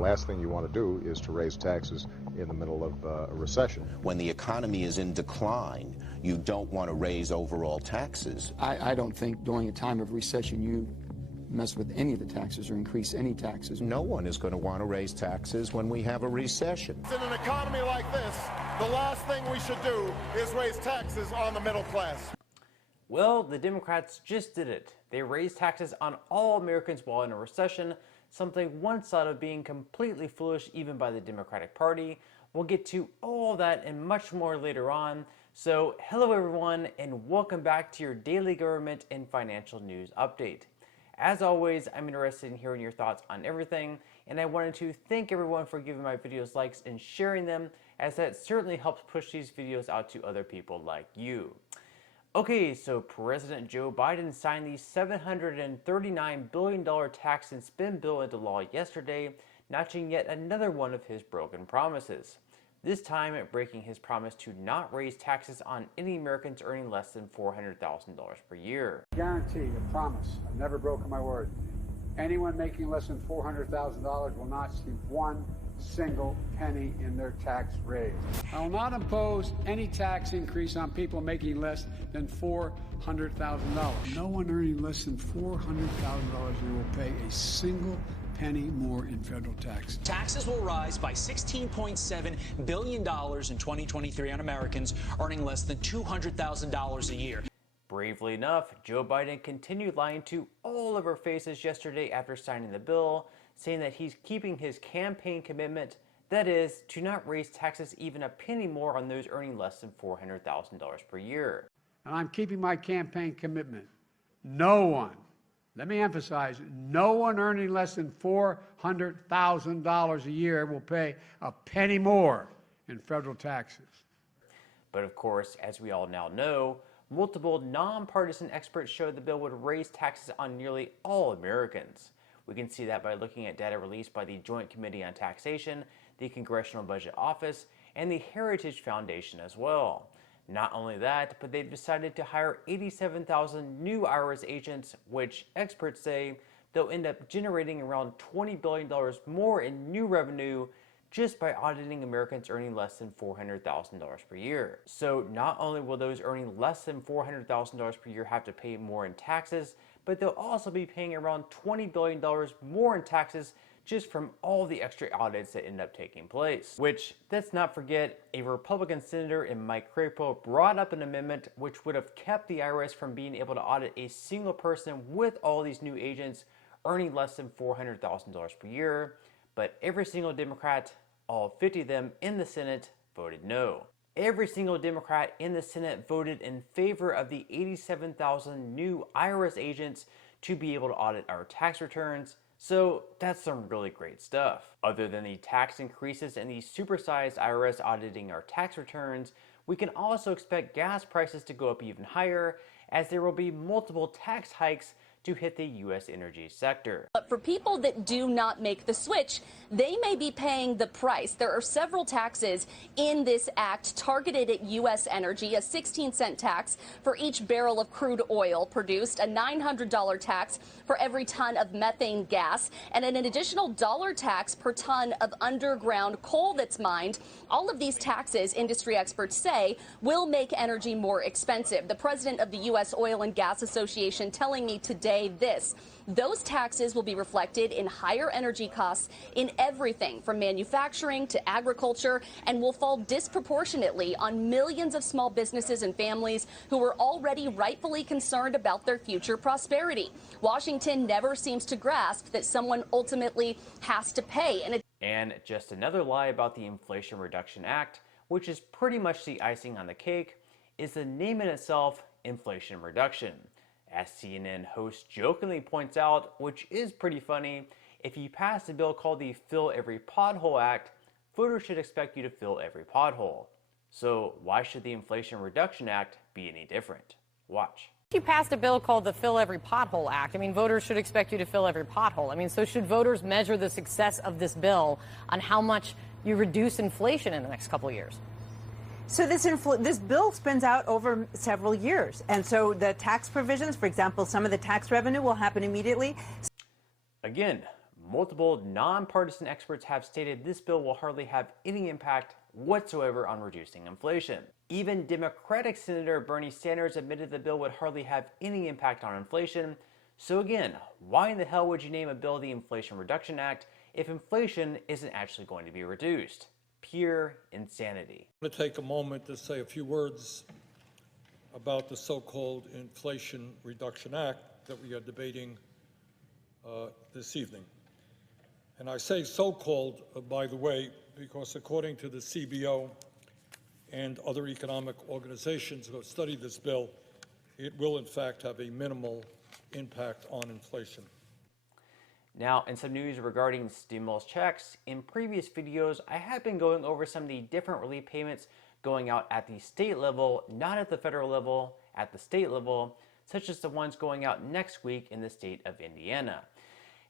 last thing you want to do is to raise taxes in the middle of a recession. When the economy is in decline, you don't want to raise overall taxes. I don't think during a time of recession you mess with any of the taxes or increase any taxes. No one is going to want to raise taxes when we have a recession. In an economy like this, the last thing we should do is raise taxes on the middle class. Well, the Democrats just did it. They raised taxes on all Americans while in a recession, something once thought of being completely foolish even by the Democratic Party. We'll get to all that and much more later on. So, hello everyone, and welcome back to your daily government and financial news update. As always, I'm interested in hearing your thoughts on everything, and I wanted to thank everyone for giving my videos likes and sharing them, as that certainly helps push these videos out to other people like you. Okay, so President Joe Biden signed the $739 billion tax and spend bill into law yesterday, notching yet another one of his broken promises. This time, breaking his promise to not raise taxes on any Americans earning less than $400,000 per year. Guarantee, a promise, I've never broken my word. Anyone making less than $400,000 will not see one single penny in their tax raise. I will not impose any tax increase on people making less than $400,000. No one earning less than $400,000 will pay a single penny more in federal tax. Taxes will rise by $16.7 billion in 2023 on Americans earning less than $200,000 a year. Bravely enough, Joe Biden continued lying to all of our faces yesterday after signing the bill, saying that he's keeping his campaign commitment, that is, to not raise taxes even a penny more on those earning less than $400,000 per year. And I'm keeping my campaign commitment. No one, let me emphasize, no one earning less than $400,000 a year will pay a penny more in federal taxes. But of course, as we all now know, multiple nonpartisan experts showed the bill would raise taxes on nearly all Americans. We can see that by looking at data released by the Joint Committee on Taxation, the Congressional Budget Office, and the Heritage Foundation as well. Not only that, but they've decided to hire 87,000 new IRS agents, which experts say they'll end up generating around $20 billion more in new revenue just by auditing Americans earning less than $400,000 per year. So not only will those earning less than $400,000 per year have to pay more in taxes, but they'll also be paying around $20 billion more in taxes just from all the extra audits that end up taking place. Which, let's not forget, a Republican senator in Mike Crapo brought up an amendment which would have kept the IRS from being able to audit a single person with all these new agents earning less than $400,000 per year, but every single Democrat, all 50 of them in the Senate, voted no. Every single Democrat in the Senate voted in favor of the 87,000 new IRS agents to be able to audit our tax returns, so that's some really great stuff. Other than the tax increases and the supersized IRS auditing our tax returns, we can also expect gas prices to go up even higher, as there will be multiple tax hikes to hit the U.S. energy sector. But for people that do not make the switch, they may be paying the price. There are several taxes in this act targeted at U.S. energy, a 16-cent tax for each barrel of crude oil produced, a $900 tax for every ton of methane gas, and an additional dollar tax per ton of underground coal that's mined. All of these taxes, industry experts say, will make energy more expensive. The president of the U.S. Oil and Gas Association telling me today this: those taxes will be reflected in higher energy costs in everything from manufacturing to agriculture, and will fall disproportionately on millions of small businesses and families who are already rightfully concerned about their future prosperity. Washington never seems to grasp that someone ultimately has to pay. And just another lie about the Inflation Reduction Act, which is pretty much the icing on the cake, is the name in itself, inflation reduction. As CNN host jokingly points out, which is pretty funny, if you pass a bill called the Fill Every Pothole Act, voters should expect you to fill every pothole. So why should the Inflation Reduction Act be any different? Watch. You passed a bill called the Fill Every Pothole Act. I mean, voters should expect you to fill every pothole. I mean, so should voters measure the success of this bill on how much you reduce inflation in the next couple of years? So this bill spins out over several years. And so the tax provisions, for example, some of the tax revenue will happen immediately. Again, multiple nonpartisan experts have stated this bill will hardly have any impact whatsoever on reducing inflation. Even Democratic Senator Bernie Sanders admitted the bill would hardly have any impact on inflation. So again, why in the hell would you name a bill the Inflation Reduction Act if inflation isn't actually going to be reduced? Pure insanity. I'm going to take a moment to say a few words about the so-called Inflation Reduction Act that we are debating this evening. And I say so-called, by the way, because according to the CBO and other economic organizations who have studied this bill, it will in fact have a minimal impact on inflation. Now, in some news regarding stimulus checks, in previous videos, I have been going over some of the different relief payments going out at the state level, not at the federal level, at the state level, such as the ones going out next week in the state of Indiana.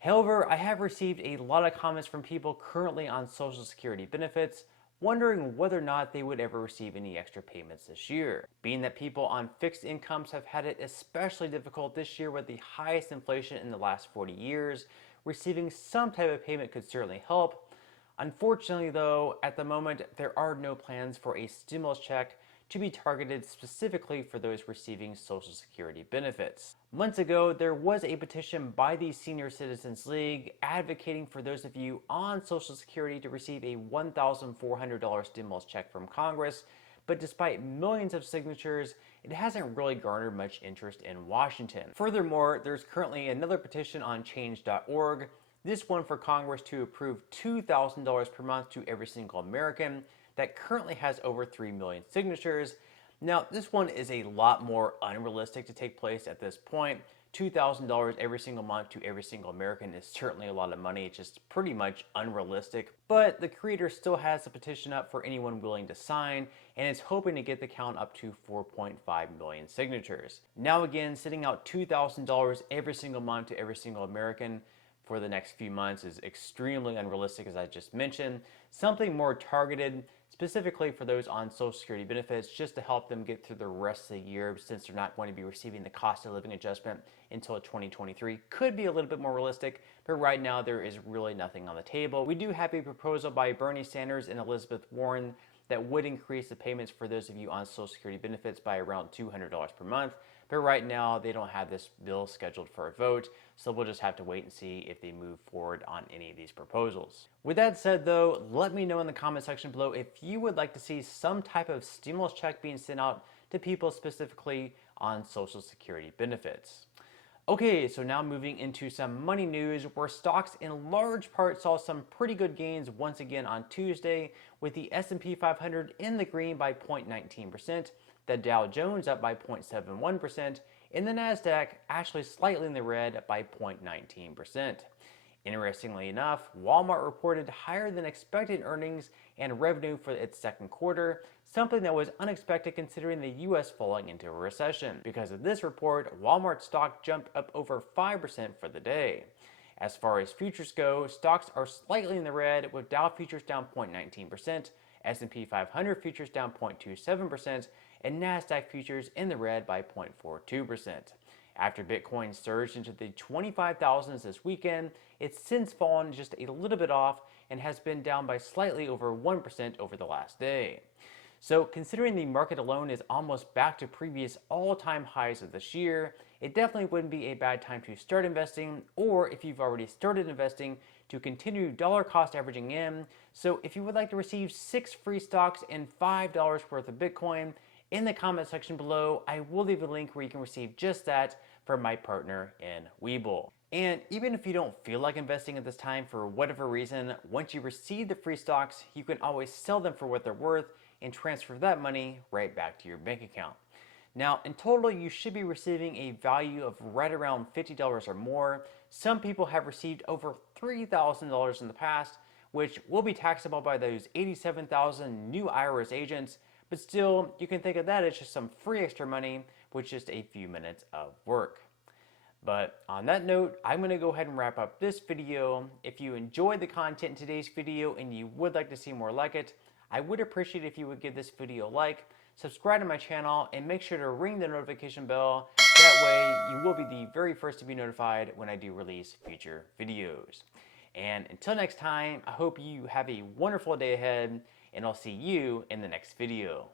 However, I have received a lot of comments from people currently on Social Security benefits, wondering whether or not they would ever receive any extra payments this year. Being that people on fixed incomes have had it especially difficult this year with the highest inflation in the last 40 years, receiving some type of payment could certainly help. Unfortunately though, at the moment, there are no plans for a stimulus check to be targeted specifically for those receiving Social Security benefits. Months ago, there was a petition by the Senior Citizens League advocating for those of you on Social Security to receive a $1,400 stimulus check from Congress, but despite millions of signatures, it hasn't really garnered much interest in Washington. Furthermore, there's currently another petition on change.org, this one for Congress to approve $2,000 per month to every single American, that currently has over 3 million signatures. Now, this one is a lot more unrealistic to take place at this point. $2,000 every single month to every single American is certainly a lot of money. It's just pretty much unrealistic. But the creator still has a petition up for anyone willing to sign, and is hoping to get the count up to 4.5 million signatures. Now again, sitting out $2,000 every single month to every single American for the next few months is extremely unrealistic, as I just mentioned. Something more targeted, specifically for those on Social Security benefits, just to help them get through the rest of the year, since they're not going to be receiving the cost of living adjustment until 2023. Could be a little bit more realistic, but right now there is really nothing on the table. We do have a proposal by Bernie Sanders and Elizabeth Warren that would increase the payments for those of you on Social Security benefits by around $200 per month. But right now, they don't have this bill scheduled for a vote, so we'll just have to wait and see if they move forward on any of these proposals. With that said though, let me know in the comment section below if you would like to see some type of stimulus check being sent out to people specifically on Social Security benefits. Okay, so now moving into some money news, where stocks in large part saw some pretty good gains once again on Tuesday, with the S&P 500 in the green by 0.19%, the Dow Jones up by 0.71%, and the Nasdaq actually slightly in the red by 0.19%. Interestingly enough, Walmart reported higher than expected earnings and revenue for its second quarter, something that was unexpected considering the US falling into a recession. Because of this report, Walmart stock jumped up over 5% for the day. As far as futures go, stocks are slightly in the red, with Dow futures down 0.19%, S&P 500 futures down 0.27%, and Nasdaq futures in the red by 0.42%. After Bitcoin surged into the 25,000s this weekend, it's since fallen just a little bit off and has been down by slightly over 1% over the last day. So considering the market alone is almost back to previous all-time highs of this year, it definitely wouldn't be a bad time to start investing, or if you've already started investing, to continue dollar cost averaging in. So if you would like to receive 6 free stocks and $5 worth of Bitcoin, in the comment section below, I will leave a link where you can receive just that from my partner in Webull. And even if you don't feel like investing at this time for whatever reason, once you receive the free stocks, you can always sell them for what they're worth and transfer that money right back to your bank account. Now, in total, you should be receiving a value of right around $50 or more. Some people have received over $3,000 in the past, which will be taxable by those 87,000 new IRS agents. But still, you can think of that as just some free extra money with just a few minutes of work. But on that note, I'm going to go ahead and wrap up this video. If you enjoyed the content in today's video and you would like to see more like it, I would appreciate if you would give this video a like, subscribe to my channel, and make sure to ring the notification bell. That way, you will be the very first to be notified when I do release future videos. And until next time, I hope you have a wonderful day ahead, and I'll see you in the next video.